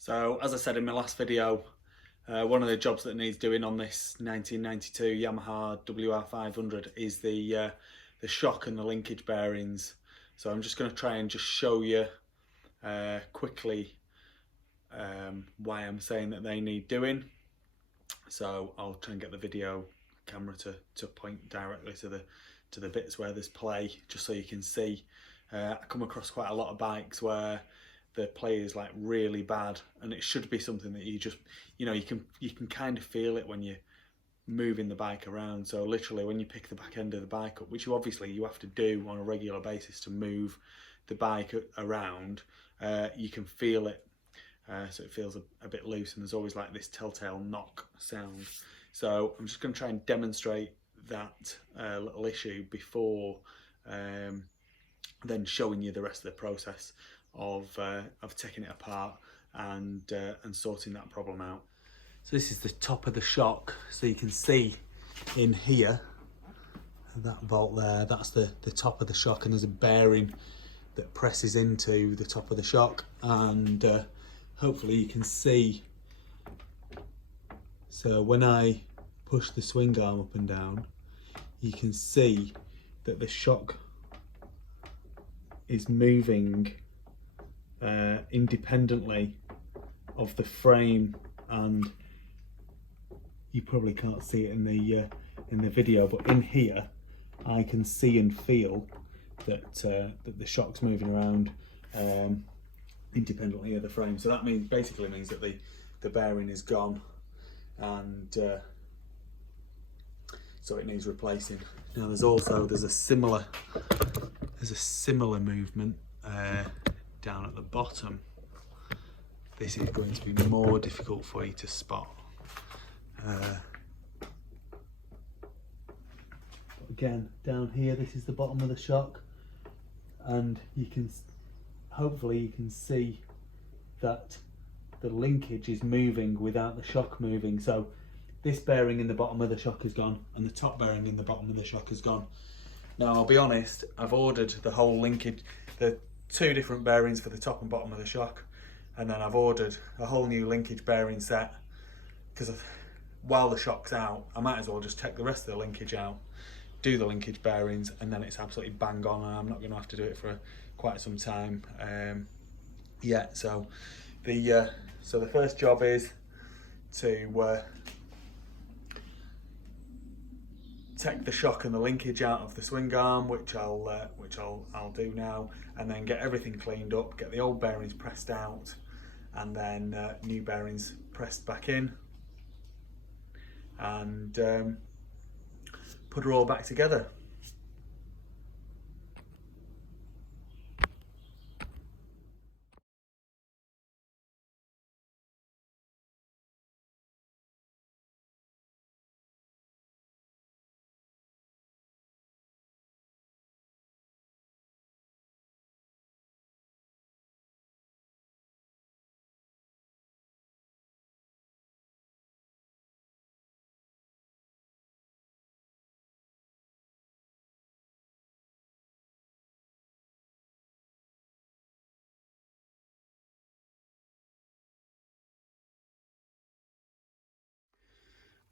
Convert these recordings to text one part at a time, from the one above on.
So as I said in my last video, one of the jobs that needs doing on this 1992 Yamaha WR500 is the shock and the linkage bearings. So I'm just going to try and just show you quickly why I'm saying that they need doing. So I'll try and get the video camera to point directly to the bits where there's play, just so you can see. I come across quite a lot of bikes where the play is like really bad, and it should be something that you just, you know, you can kind of feel it when you're moving the bike around. So literally when you pick the back end of the bike up, which you have to do on a regular basis to move the bike around, you can feel it. So it feels a bit loose, and there's always like this telltale knock sound. So I'm just going to try and demonstrate that little issue before then showing you the rest of the process of taking it apart and sorting that problem out. So this is the top of the shock, so you can see in here, that bolt there, that's the top of the shock, and there's a bearing that presses into the top of the shock, and hopefully you can see. So when I push the swing arm up and down, you can see that the shock is moving independently of the frame, and you probably can't see it in the video, but in here I can see and feel that that the shock's moving around independently of the frame. So that basically means that the bearing is gone, and so it needs replacing. Now there's a similar movement down at the bottom. This is going to be more difficult for you to spot. Again, down here, this is the bottom of the shock, and hopefully you can see that the linkage is moving without the shock moving. So this bearing in the bottom of the shock is gone, and the top bearing in the bottom of the shock is gone. Now I'll be honest, I've ordered the whole linkage, the two different bearings for the top and bottom of the shock, and then I've ordered a whole new linkage bearing set, because while the shock's out, I might as well just take the rest of the linkage out, do the linkage bearings, and then it's absolutely bang on, and I'm not going to have to do it for quite some time yet. So the first job is to take the shock and the linkage out of the swing arm, which I'll do now, and then get everything cleaned up, get the old bearings pressed out, and then new bearings pressed back in, and put it all back together.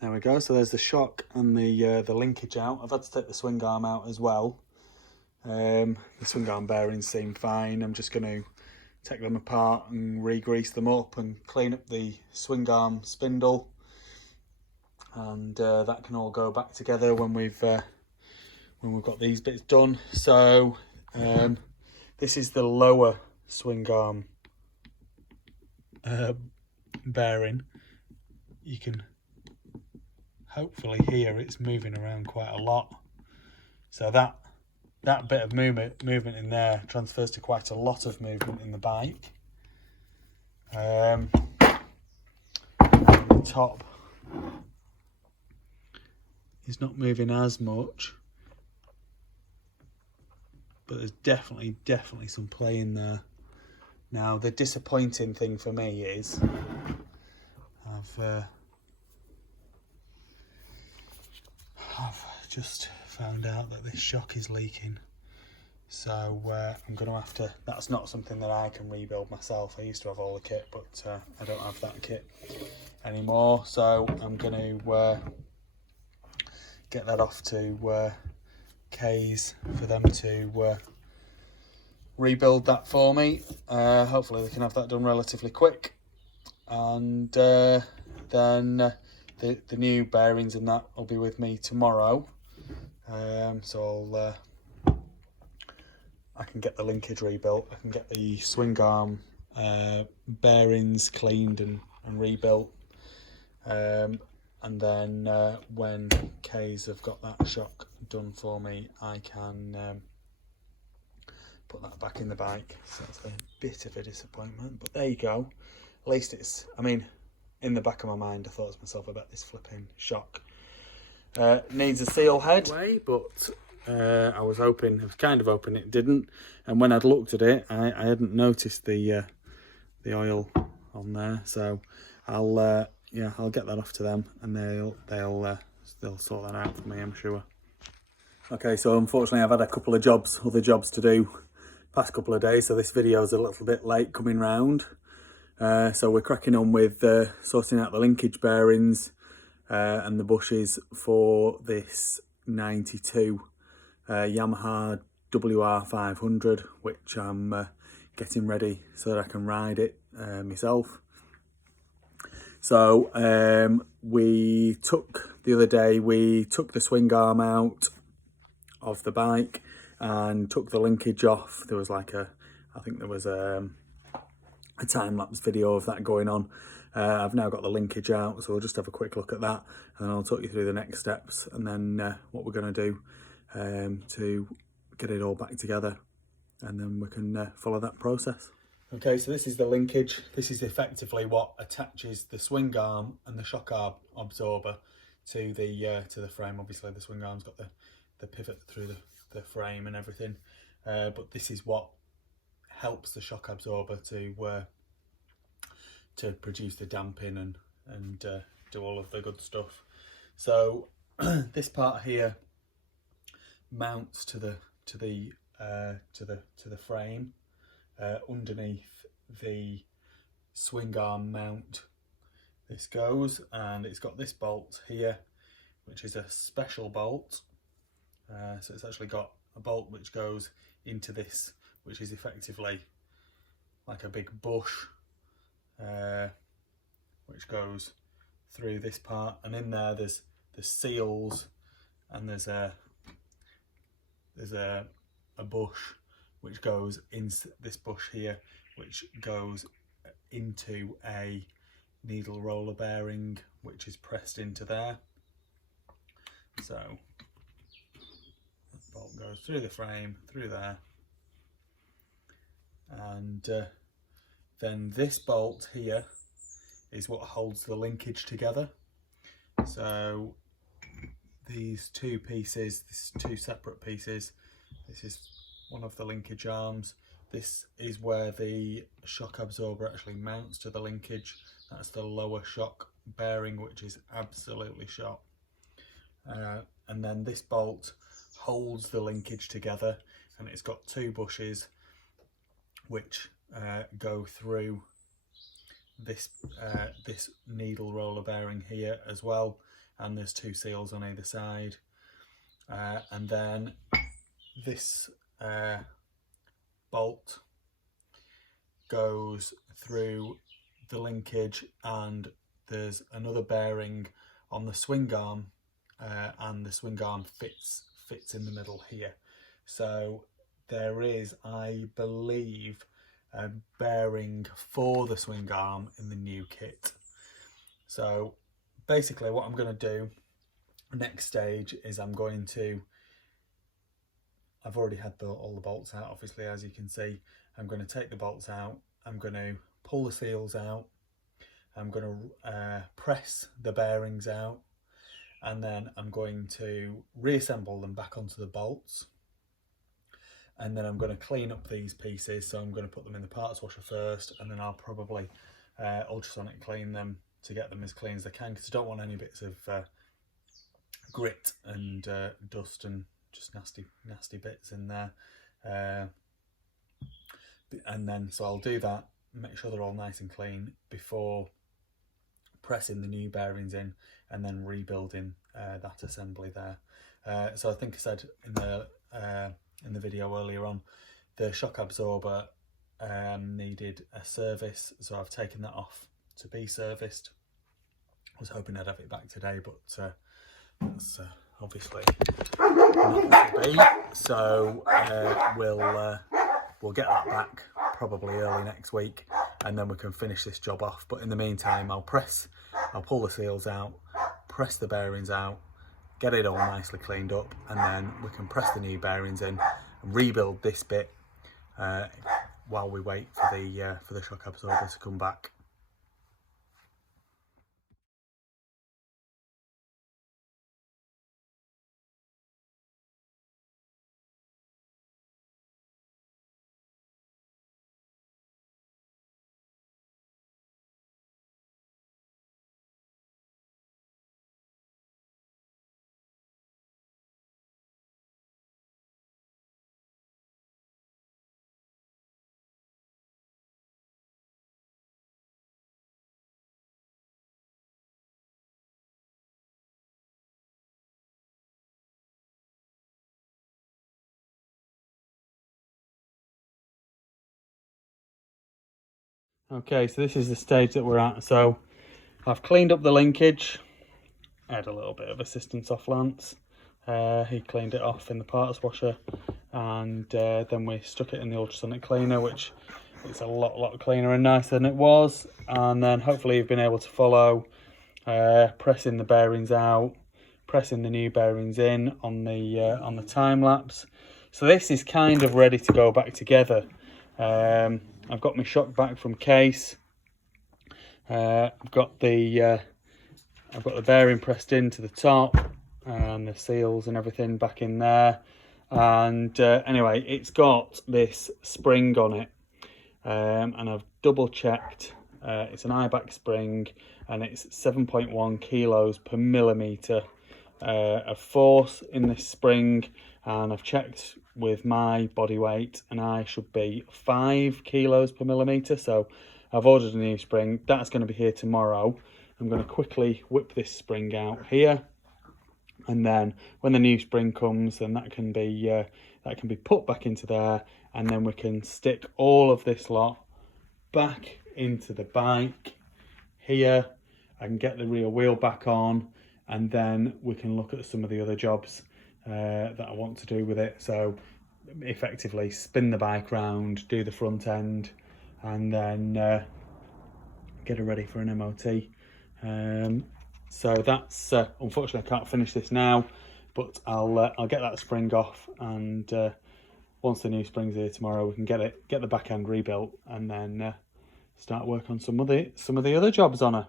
There we go, so there's the shock and the linkage out. I've had to take the swing arm out as well. The swing arm bearings seem fine. I'm just going to take them apart and re-grease them up and clean up the swing arm spindle, and that can all go back together when we've got these bits done. So this is the lower swing arm bearing. You can hopefully hear it's moving around quite a lot. So that bit of movement in there transfers to quite a lot of movement in the bike. And the top is not moving as much, but there's definitely some play in there. Now the disappointing thing for me is I've just found out that this shock is leaking. So I'm going to have to, that's not something that I can rebuild myself. I used to have all the kit, but I don't have that kit anymore. So I'm going to get that off to K's for them to rebuild that for me. Hopefully they can have that done relatively quick. And then the new bearings and that will be with me tomorrow. So I can get the linkage rebuilt, I can get the swing arm bearings cleaned and rebuilt, and then when K's have got that shock done for me, I can put that back in the bike. So that's a bit of a disappointment, but there you go. At least it's, I mean, in the back of my mind I thought to myself, I bet this flipping shock needs a seal head, but I was kind of hoping it didn't, and when I'd looked at it, I hadn't noticed the oil on there. So I'll get that off to them, and they'll sort that out for me, I'm sure. Okay, so unfortunately I've had a couple of other jobs to do past couple of days, so this video is a little bit late coming round. So we're cracking on with sorting out the linkage bearings and the bushes for this 92 Yamaha WR500, which I'm getting ready so that I can ride it myself. So the other day we took the swing arm out of the bike and took the linkage off. There was I think there was a time-lapse video of that going on. I've now got the linkage out, so we'll just have a quick look at that, and then I'll talk you through the next steps, and then what we're going to do to get it all back together, and then we can follow that process. Okay, so this is the linkage. This is effectively what attaches the swing arm and the shock arm absorber to the frame. Obviously the swing arm's got the pivot through the frame and everything, but this is what helps the shock absorber to produce the damping and do all of the good stuff. So this part here mounts to the frame underneath the swing arm mount. This goes, and it's got this bolt here, which is a special bolt. So it's actually got a bolt which goes into this, which is effectively like a big bush, which goes through this part, and in there there's the seals, and there's a bush which goes into this bush here, which goes into a needle roller bearing which is pressed into there. So that bolt goes through the frame, through there, and then this bolt here is what holds the linkage together. So these two pieces, two separate pieces, this is one of the linkage arms. This is where the shock absorber actually mounts to the linkage. That's the lower shock bearing, which is absolutely shot. And then this bolt holds the linkage together, and it's got two bushes which go through this needle roller bearing here as well, and there's two seals on either side, and then this bolt goes through the linkage, and there's another bearing on the swing arm, and the swing arm fits in the middle here. So there is, I believe, a bearing for the swing arm in the new kit. So basically what I'm going to do next stage is I've already had all the bolts out, obviously, as you can see. I'm going to take the bolts out, I'm going to pull the seals out, I'm going to press the bearings out, and then I'm going to reassemble them back onto the bolts. And then I'm going to clean up these pieces, so I'm going to put them in the parts washer first, and then I'll probably ultrasonic clean them to get them as clean as I can, because I don't want any bits of grit and dust and just nasty bits in there. And then so I'll do that, make sure they're all nice and clean before pressing the new bearings in and then rebuilding that assembly there. So I think I said in the video earlier on, the shock absorber needed a service, so I've taken that off to be serviced. I was hoping I'd have it back today, but that's obviously not to be. So we'll get that back probably early next week, and then we can finish this job off. But in the meantime, I'll pull the seals out, press the bearings out, get it all nicely cleaned up, and then we can press the new bearings in and rebuild this bit while we wait for the shock absorber to come back. Okay, so this is the stage that we're at. So I've cleaned up the linkage. I had a little bit of assistance off Lance. He cleaned it off in the parts washer, and then we stuck it in the ultrasonic cleaner, which is a lot cleaner and nicer than it was. And then hopefully you've been able to follow, pressing the bearings out, pressing the new bearings in on the time lapse. So this is kind of ready to go back together. I've got my shock back from case. I've got the bearing pressed into the top, and the seals and everything back in there. And anyway, it's got this spring on it, and I've double checked. It's an IBAC spring, and it's 7.1 kilos per millimetre of force in this spring, and I've checked with my body weight and I should be 5 kilos per millimetre. So I've ordered a new spring. That's going to be here tomorrow. I'm going to quickly whip this spring out here, and then when the new spring comes, then that can be put back into there, and then we can stick all of this lot back into the bike here. I can get the rear wheel back on, and then we can look at some of the other jobs that I want to do with it. So effectively spin the bike round, do the front end, and then get it ready for an MOT. So that's unfortunately I can't finish this now, but I'll get that spring off, and once the new spring's here tomorrow, we can get the back end rebuilt, and then start work on some of the other jobs on her.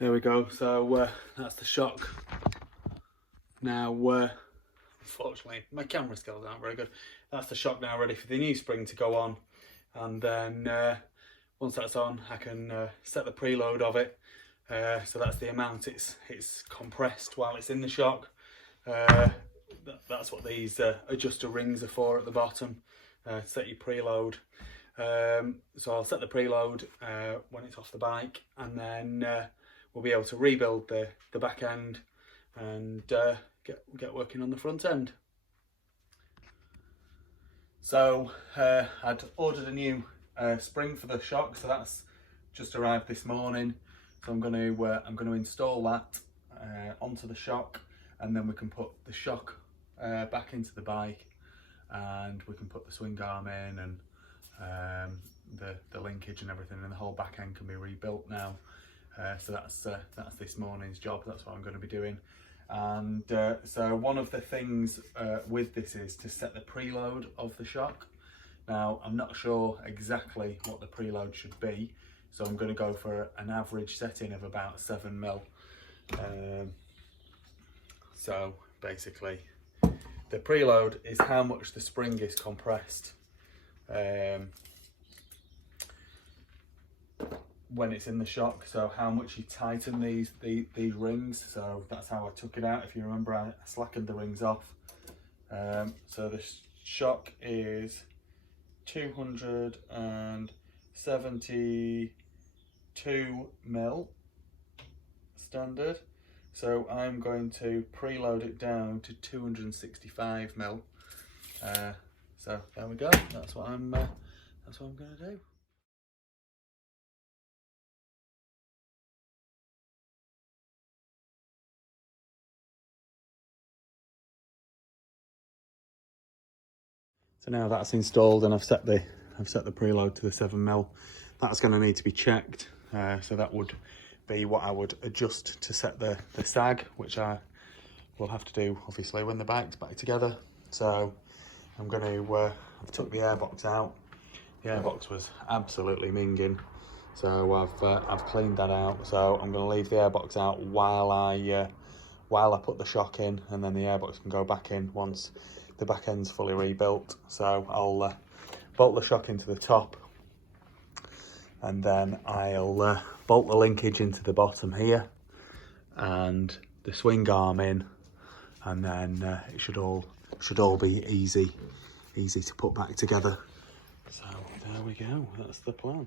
There we go. So that's the shock. Now, unfortunately, my camera skills aren't very good. That's the shock now, ready for the new spring to go on, and then once that's on, I can set the preload of it. So that's the amount it's compressed while it's in the shock. That's what these adjuster rings are for at the bottom, to set your preload. So I'll set the preload when it's off the bike, and then we'll be able to rebuild the back end and get working on the front end. So I'd ordered a new spring for the shock, so that's just arrived this morning. So I'm going to install that onto the shock, and then we can put the shock back into the bike, and we can put the swing arm in, and the linkage and everything, and the whole back end can be rebuilt now. So that's this morning's job. That's what I'm going to be doing. And so one of the things with this is to set the preload of the shock. Now I'm not sure exactly what the preload should be, so I'm going to go for an average setting of about 7 mil. So basically the preload is how much the spring is compressed. when it's in the shock, so how much you tighten these rings. So that's how I took it out. If you remember, I slackened the rings off. So the shock is 272 mil standard. So I'm going to preload it down to 265 mil. So there we go. That's what I'm going to do. So now that's installed and I've set the preload to the 7 mil. That's going to need to be checked. So that would be what I would adjust to set the sag, which I will have to do obviously when the bike's back together. So I'm going to, I've took the airbox out. The airbox was absolutely minging. So I've cleaned that out. So I'm going to leave the airbox out while I put the shock in, and then the airbox can go back in once the back end's fully rebuilt. So I'll bolt the shock into the top, and then I'll bolt the linkage into the bottom here, and the swing arm in, and then it should all be easy to put back together. So there we go. That's the plan.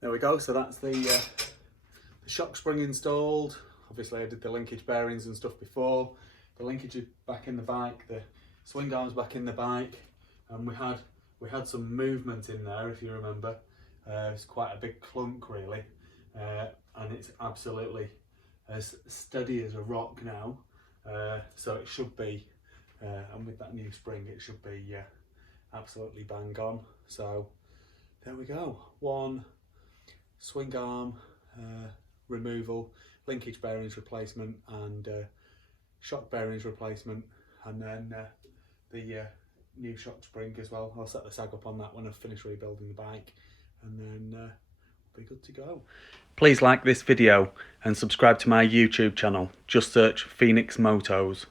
There we go. So that's the shock spring installed. Obviously I did the linkage bearings and stuff before. The linkage is back in the bike, the swing arm's back in the bike, and we had some movement in there, if you remember. It's quite a big clunk really, and it's absolutely as steady as a rock now. So it should be, and with that new spring it should be absolutely bang on. So there we go. One swing arm removal, linkage bearings replacement, and shock bearings replacement, and then the new shock spring as well. I'll set the sag up on that when I've finished rebuilding the bike, and then we'll be good to go. Please like this video and subscribe to my YouTube channel. Just search Phoenix Motos.